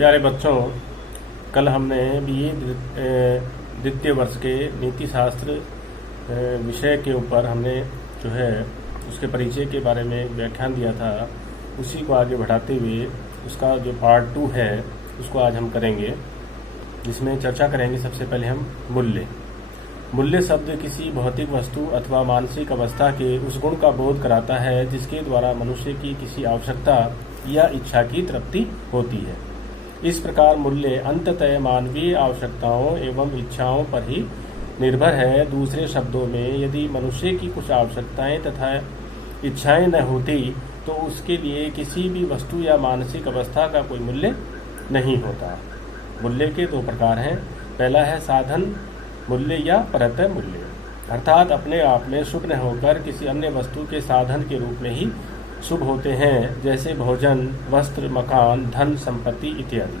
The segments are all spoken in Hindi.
प्यारे बच्चों, कल हमने बीए द्वितीय वर्ष के नीति शास्त्र विषय के ऊपर हमने जो है उसके परिचय के बारे में व्याख्यान दिया था। उसी को आगे बढ़ाते हुए उसका जो पार्ट 2 है उसको आज हम करेंगे, जिसमें चर्चा करेंगे सबसे पहले हम मूल्य। मूल्य शब्द किसी भौतिक वस्तु अथवा मानसिक अवस्था के उस गुण का बोध कराता है जिसके द्वारा मनुष्य की किसी आवश्यकता या इच्छा की तृप्ति होती है। इस प्रकार मूल्य अंततः मानवीय आवश्यकताओं एवं इच्छाओं पर ही निर्भर है। दूसरे शब्दों में, यदि मनुष्य की कुछ आवश्यकताएं तथा इच्छाएं न होती तो उसके लिए किसी भी वस्तु या मानसिक अवस्था का कोई मूल्य नहीं होता। मूल्य के दो प्रकार हैं। पहला है साधन मूल्य या परत मूल्य, अर्थात अपने आप में शुभ न होकर किसी अन्य वस्तु के साधन के रूप में ही शुभ होते हैं, जैसे भोजन, वस्त्र, मकान, धन, संपत्ति इत्यादि।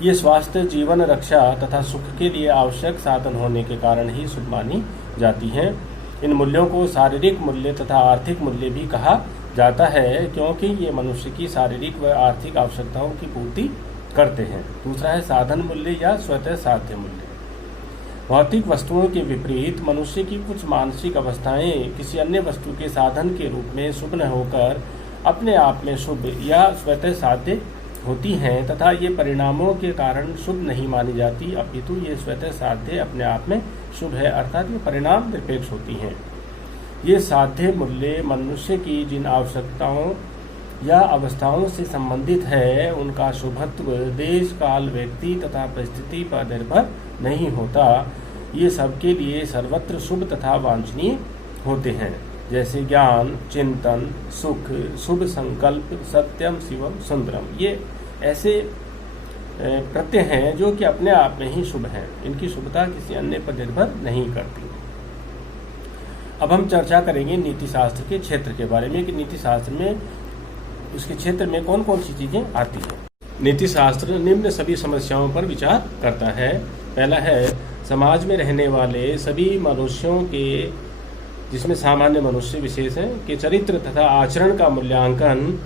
ये स्वास्थ्य, जीवन रक्षा तथा सुख के लिए आवश्यक साधन होने के कारण ही शुभ मानी जाती हैं। इन मूल्यों को शारीरिक मूल्य तथा आर्थिक मूल्य भी कहा जाता है, क्योंकि ये मनुष्य की शारीरिक व आर्थिक आवश्यकताओं की पूर्ति करते हैं। दूसरा है साधन मूल्य या स्वतः साध्य मूल्य। भौतिक वस्तुओं के विपरीत मनुष्य की कुछ मानसिक अवस्थाएं किसी अन्य वस्तु के साधन के रूप में शुभ न होकर अपने आप में शुभ या स्वतः साध्य होती हैं तथा ये परिणामों के कारण शुभ नहीं मानी जाती, अपितु ये स्वतः साध्य अपने आप में शुभ है, अर्थात ये परिणाम निरपेक्ष होती हैं। ये साध्य मूल्य मनुष्य की जिन आवश्यकताओं या अवस्थाओं से संबंधित है उनका शुभत्व देश, काल, व्यक्ति तथा परिस्थिति पर निर्भर नहीं होता। ये सबके लिए सर्वत्र शुभ तथा वांछनीय होते हैं, जैसे ज्ञान, चिंतन, सुख, शुभ संकल्प, सत्यम, शिवम, सुंदरम। ये ऐसे प्रत्यय हैं जो कि अपने आप में ही शुभ हैं। इनकी शुभता किसी अन्य पर निर्भर नहीं करती। अब हम चर्चा करेंगे नीति शास्त्र के क्षेत्र के बारे में कि नीति शास्त्र में उसके क्षेत्र में कौन कौन सी चीजें आती हैं। नीति शास्त्र निम्न सभी समस्याओं पर विचार करता है। पहला है समाज में रहने वाले सभी मनुष्यों के, जिसमें सामान्य मनुष्य विशेष हैं, के चरित्र तथा आचरण का मूल्यांकन।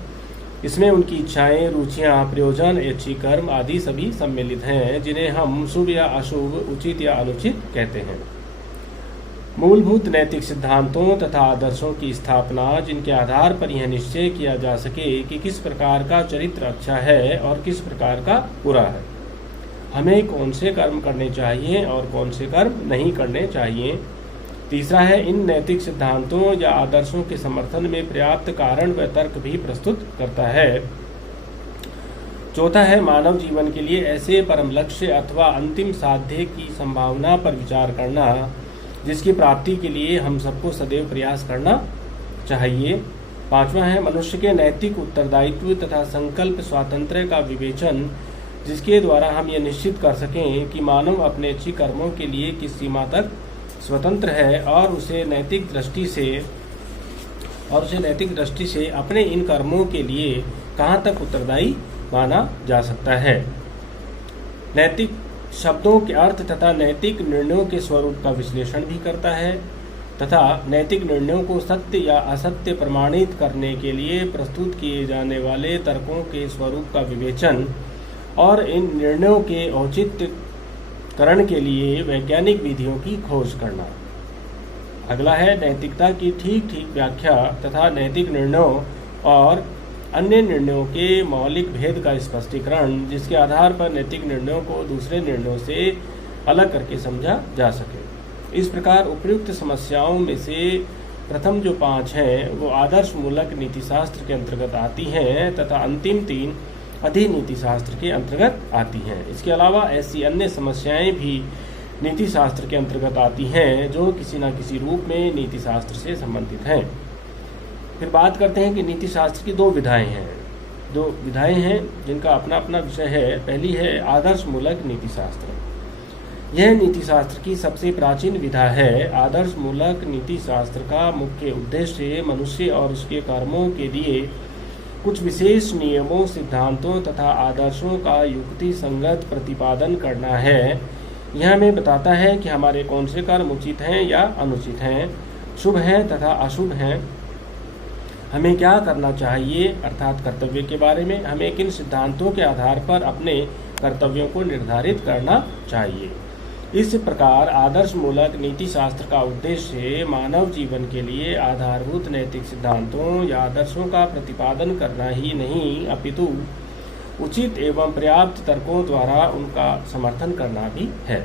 इसमें उनकी इच्छाएं, रुचियां, प्रयोजन, ऐच्छिक कर्म आदि सभी सम्मिलित हैं, जिन्हें हम शुभ या अशुभ, उचित या अनुचित कहते हैं। मूलभूत नैतिक सिद्धांतों तथा आदर्शों की स्थापना, जिनके आधार पर यह निश्चय किया जा सके कि किस प्रकार का चरित्र अच्छा है और किस प्रकार का बुरा है, हमें कौन से कर्म करने चाहिए और कौन से कर्म नहीं करने चाहिए। तीसरा है इन नैतिक सिद्धांतों या आदर्शों के समर्थन में पर्याप्त कारण व तर्क भी प्रस्तुत करता है। चौथा है मानव जीवन के लिए ऐसे परम लक्ष्य अथवा अंतिम साध्य की संभावना पर विचार करना जिसकी प्राप्ति के लिए हम सबको सदैव प्रयास करना चाहिए। पांचवा है मनुष्य के नैतिक उत्तरदायित्व तथा संकल्प स्वातंत्र्य का विवेचन, जिसके द्वारा हम ये निश्चित कर सकें कि मानव अपने अच्छी कर्मों के लिए किस सीमा तक स्वतंत्र है और उसे नैतिक दृष्टि से अपने इन कर्मों के लिए कहाँ तक उत्तरदायी माना जा सकता है। नैतिक शब्दों के अर्थ तथा नैतिक निर्णयों के स्वरूप का विश्लेषण भी करता है तथा नैतिक निर्णयों को सत्य या असत्य प्रमाणित करने के लिए प्रस्तुत किए जाने वाले तर्कों के स्वरूप का विवेचन और इन निर्णयों के औचित्यकरण के लिए वैज्ञानिक विधियों की खोज करना। अगला है नैतिकता की ठीक व्याख्या तथा नैतिक निर्णयों और अन्य निर्णयों के मौलिक भेद का स्पष्टीकरण, जिसके आधार पर नैतिक निर्णयों को दूसरे निर्णयों से अलग करके समझा जा सके। इस प्रकार उपर्युक्त समस्याओं में से प्रथम जो 5 हैं वो आदर्श मूलक नीति शास्त्र के अंतर्गत आती हैं तथा अंतिम 3 अधिनीति शास्त्र के अंतर्गत आती हैं। इसके अलावा ऐसी अन्य समस्याएं भी नीति शास्त्र के अंतर्गत आती हैं जो किसी न किसी रूप में नीति शास्त्र से संबंधित हैं। फिर बात करते हैं कि नीति शास्त्र की 2 विधाएं हैं जिनका अपना अपना विषय है। पहली है आदर्श मूलक नीति शास्त्र। यह नीति शास्त्र की सबसे प्राचीन विधा है। आदर्श मूलक नीति शास्त्र का मुख्य उद्देश्य मनुष्य और उसके कर्मों के लिए कुछ विशेष नियमों, सिद्धांतों तथा आदर्शों का युक्ति संगत प्रतिपादन करना है। यह हमें बताता है कि हमारे कौन से कर्म उचित हैं या अनुचित हैं, शुभ हैं तथा अशुभ हैं, हमें क्या करना चाहिए अर्थात कर्तव्य के बारे में, हमें किन सिद्धांतों के आधार पर अपने कर्तव्यों को निर्धारित करना चाहिए। इस प्रकार आदर्श मूलक नीति शास्त्र का उद्देश्य मानव जीवन के लिए आधारभूत नैतिक सिद्धांतों या आदर्शों का प्रतिपादन करना ही नहीं, अपितु उचित एवं पर्याप्त तर्कों द्वारा उनका समर्थन करना भी है।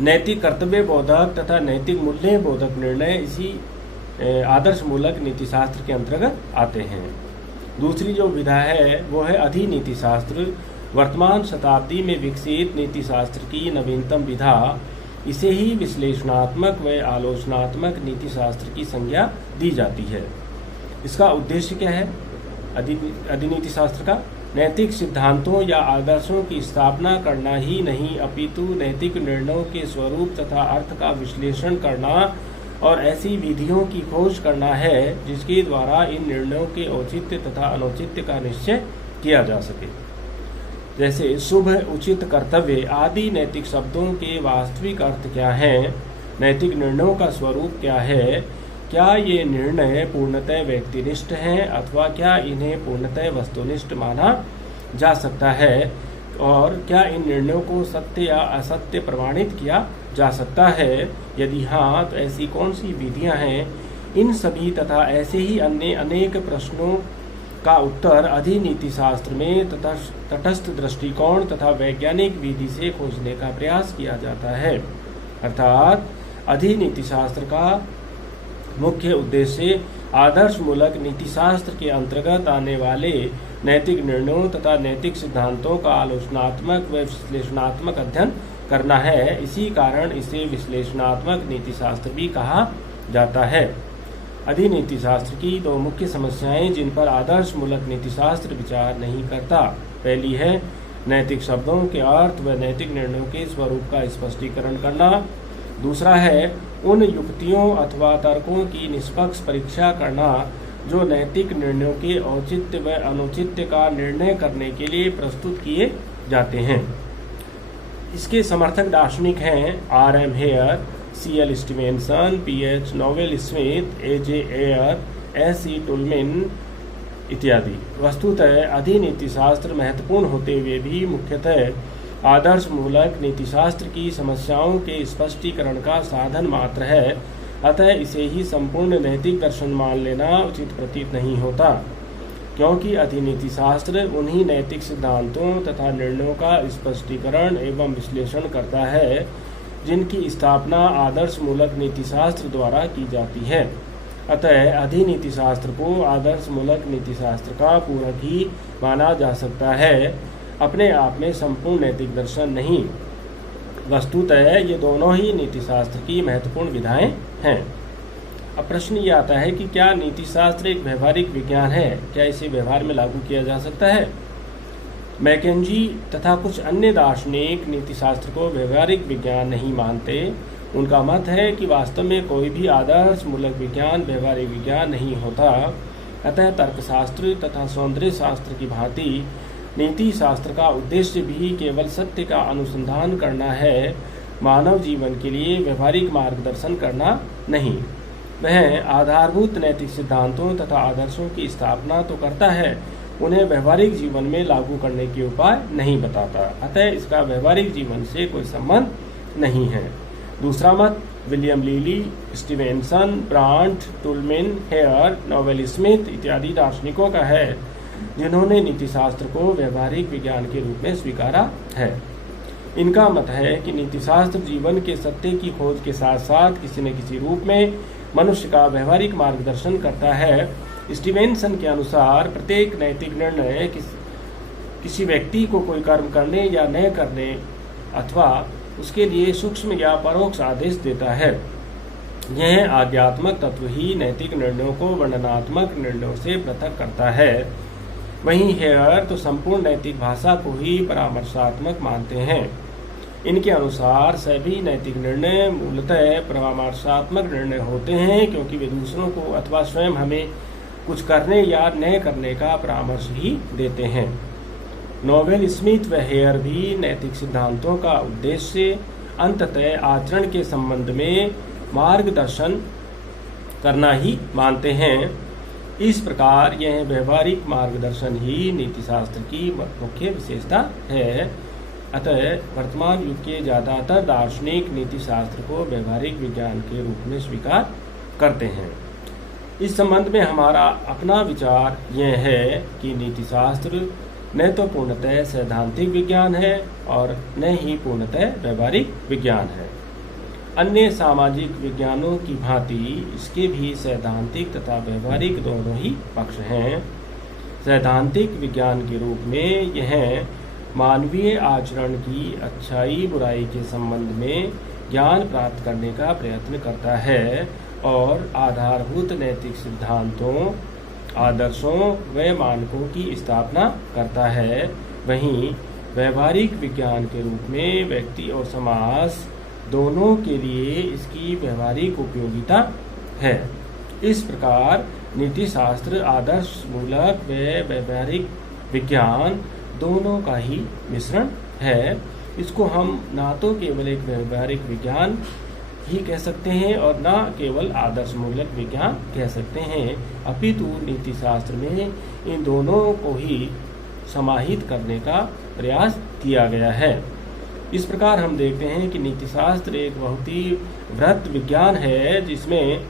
नैतिक कर्तव्य बोधक तथा नैतिक मूल्य बोधक निर्णय इसी आदर्श मूलक नीति शास्त्र के अंतर्गत आते हैं। दूसरी जो विधा है वो है अधिनीति शास्त्र। वर्तमान शताब्दी में विकसित नीति शास्त्र की नवीनतम विधा, इसे ही विश्लेषणात्मक व आलोचनात्मक नीति शास्त्र की संज्ञा दी जाती है। इसका उद्देश्य क्या है अधिनीति शास्त्र का? नैतिक सिद्धांतों या आदर्शों की स्थापना करना ही नहीं, अपितु नैतिक निर्णयों के स्वरूप तथा अर्थ का विश्लेषण करना और ऐसी विधियों की खोज करना है जिसके द्वारा इन निर्णयों के औचित्य तथा अनौचित्य का निश्चय किया जा सके। जैसे शुभ, उचित, कर्तव्य आदि नैतिक शब्दों के वास्तविक अर्थ क्या हैं? नैतिक निर्णयों का स्वरूप क्या है? क्या ये निर्णय पूर्णतः व्यक्तिनिष्ठ हैं अथवा क्या इन्हें पूर्णतः वस्तुनिष्ठ माना जा सकता है? और क्या इन निर्णयों को सत्य या असत्य प्रमाणित किया जा सकता है? यदि हाँ, तो ऐसी कौन सी विधियां हैं? इन सभी तथा ऐसे ही अन्य अनेक प्रश्नों का उत्तर अधिनीति शास्त्र में तटस्थ दृष्टिकोण तथा वैज्ञानिक विधि से खोजने का प्रयास किया जाता है। अर्थात अधिनीति शास्त्र का मुख्य उद्देश्य आदर्श मूलक नीति शास्त्र के अंतर्गत आने वाले नैतिक निर्णयों तथा नैतिक सिद्धांतों का आलोचनात्मक व विश्लेषणात्मक अध्ययन करना है। इसी कारण इसे विश्लेषणात्मक नीति शास्त्र भी कहा जाता है। अधिनीति शास्त्र की दो मुख्य समस्याएं जिन पर आदर्श मूलक नीति शास्त्र विचार नहीं करता। पहली है नैतिक शब्दों के अर्थ व नैतिक निर्णयों के स्वरूप का स्पष्टीकरण करना। दूसरा है उन युक्तियों अथवा तर्कों की निष्पक्ष परीक्षा करना जो नैतिक निर्णयों के औचित्य व अनुचित्य का निर्णय करने के लिए प्रस्तुत किए जाते हैं। इसके समर्थक दार्शनिक हैं R.M. Hare, C.L. Stevenson, P.H. Nowell Smith, A.J. Ayer, S.E. Toulmin इत्यादि। वस्तुतः अधिनीति शास्त्र महत्वपूर्ण होते हुए भी मुख्यतः आदर्श मूलक नीति शास्त्र की समस्याओं के स्पष्टीकरण का साधन मात्र है, अतः इसे ही संपूर्ण नैतिक दर्शन मान लेना उचित प्रतीत नहीं होता, क्योंकि अधिनीति शास्त्र उन्हीं नैतिक सिद्धांतों तथा निर्णयों का स्पष्टीकरण एवं विश्लेषण करता है जिनकी स्थापना आदर्श मूलक नीति शास्त्र द्वारा की जाती है। अतः अधिनीति शास्त्र को आदर्श मूलक नीति शास्त्र का पूरक ही माना जा सकता है, अपने आप में संपूर्ण नैतिक दर्शन नहीं। वस्तुतः ये दोनों ही नीति शास्त्र की महत्वपूर्ण विधाएं हैं। अब प्रश्न ये आता है कि क्या नीति शास्त्र एक व्यवहारिक विज्ञान है? क्या इसे व्यवहार में लागू किया जा सकता है? मैकेंजी तथा कुछ अन्य दार्शनिक नीति शास्त्र को व्यवहारिक विज्ञान नहीं मानते। उनका मत है कि वास्तव में कोई भी आदर्श मूलक विज्ञान व्यवहारिक विज्ञान नहीं होता। अतः तर्कशास्त्र तथा सौंदर्य शास्त्र की भांति नीति शास्त्र का उद्देश्य भी केवल सत्य का अनुसंधान करना है, मानव जीवन के लिए व्यवहारिक मार्गदर्शन करना नहीं। वह आधारभूत नैतिक सिद्धांतों तथा आदर्शों की स्थापना तो करता है, उन्हें व्यवहारिक जीवन में लागू करने के उपाय नहीं बताता। अतः इसका व्यवहारिक जीवन से कोई संबंध नहीं है। दूसरा मत William Lillie, Stevenson, Brandt, Toulmin, Hare, Nowell Smith इत्यादि दार्शनिकों का है, जिन्होंने नीति शास्त्र को व्यवहारिक विज्ञान के रूप में स्वीकारा है। इनका मत है कि नीति शास्त्र जीवन के सत्य की खोज के साथ साथ किसी न किसी रूप में मनुष्य का व्यवहारिक मार्गदर्शन करता है। स्टीवेंसन के अनुसार प्रत्येक नैतिक निर्णय किसी व्यक्ति को कोई कर्म करने या न करने अथवा उसके लिए सूक्ष्म या परोक्ष आदेश देता है। यह आज्ञात्मक तत्व ही नैतिक निर्णयों को वर्णनात्मक निर्णयों से पृथक करता है। वहीं हेयर तो संपूर्ण नैतिक भाषा को ही परामर्शात्मक मानते हैं। इनके अनुसार सभी नैतिक निर्णय मूलतः परामर्शात्मक निर्णय होते हैं, क्योंकि वे दूसरों को अथवा स्वयं हमें कुछ करने या न करने का परामर्श ही देते हैं। नोवेल स्मिथ व हेयर भी नैतिक सिद्धांतों का उद्देश्य अंततः आचरण के संबंध में मार्गदर्शन करना ही मानते हैं। इस प्रकार यह व्यवहारिक मार्गदर्शन ही नीतिशास्त्र की मुख्य विशेषता है। अतः वर्तमान युग के ज़्यादातर दार्शनिक नीतिशास्त्र को व्यवहारिक विज्ञान के रूप में स्वीकार करते हैं। इस संबंध में हमारा अपना विचार यह है कि नीतिशास्त्र न तो पूर्णतः सैद्धांतिक विज्ञान है और न ही पूर्णतः व्यवहारिक विज्ञान है। अन्य सामाजिक विज्ञानों की भांति इसके भी सैद्धांतिक तथा व्यवहारिक दोनों ही पक्ष हैं। सैद्धांतिक विज्ञान के रूप में यह मानवीय आचरण की अच्छाई बुराई के संबंध में ज्ञान प्राप्त करने का प्रयत्न करता है और आधारभूत नैतिक सिद्धांतों, आदर्शों व मानकों की स्थापना करता है। वहीं व्यवहारिक विज्ञान के रूप में व्यक्ति और समाज दोनों के लिए इसकी व्यवहारिक उपयोगिता है। इस प्रकार नीतिशास्त्र आदर्श मूलक व व्यवहारिक विज्ञान दोनों का ही मिश्रण है। इसको हम ना तो केवल एक व्यवहारिक विज्ञान ही कह सकते हैं और ना केवल आदर्श मूलक विज्ञान कह सकते हैं, अपितु नीतिशास्त्र में इन दोनों को ही समाहित करने का प्रयास किया गया है। इस प्रकार हम देखते हैं कि नीतिशास्त्र एक बहुत ही वृहत विज्ञान है, जिसमें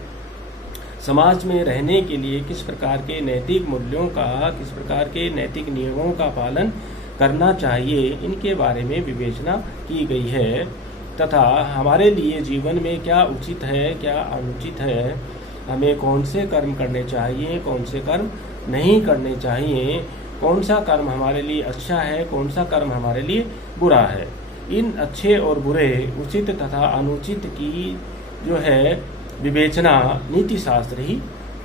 समाज में रहने के लिए किस प्रकार के नैतिक मूल्यों का, किस प्रकार के नैतिक नियमों का पालन करना चाहिए, इनके बारे में विवेचना की गई है तथा हमारे लिए जीवन में क्या उचित है, क्या अनुचित है, हमें कौन से कर्म करने चाहिए, कौन से कर्म नहीं करने चाहिए, कौन सा कर्म हमारे लिए अच्छा है, कौन सा कर्म हमारे लिए बुरा है। इन अच्छे और बुरे, उचित तथा अनुचित की जो है विवेचना नीतिशास्त्र ही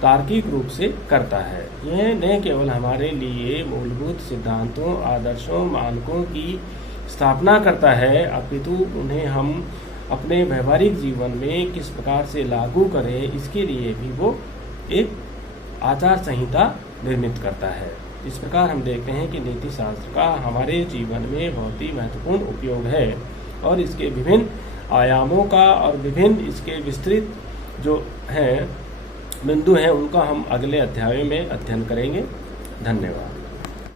तार्किक रूप से करता है। यह न केवल हमारे लिए मूलभूत सिद्धांतों, आदर्शों, मानकों की स्थापना करता है, अपितु उन्हें हम अपने व्यवहारिक जीवन में किस प्रकार से लागू करें, इसके लिए भी वो एक आचार संहिता निर्मित करता है। इस प्रकार हम देखते हैं कि नीतिशास्त्र का हमारे जीवन में बहुत ही महत्वपूर्ण उपयोग है और इसके विभिन्न आयामों का और विभिन्न इसके विस्तृत जो हैं बिंदु हैं उनका हम अगले अध्याय में अध्ययन करेंगे। धन्यवाद।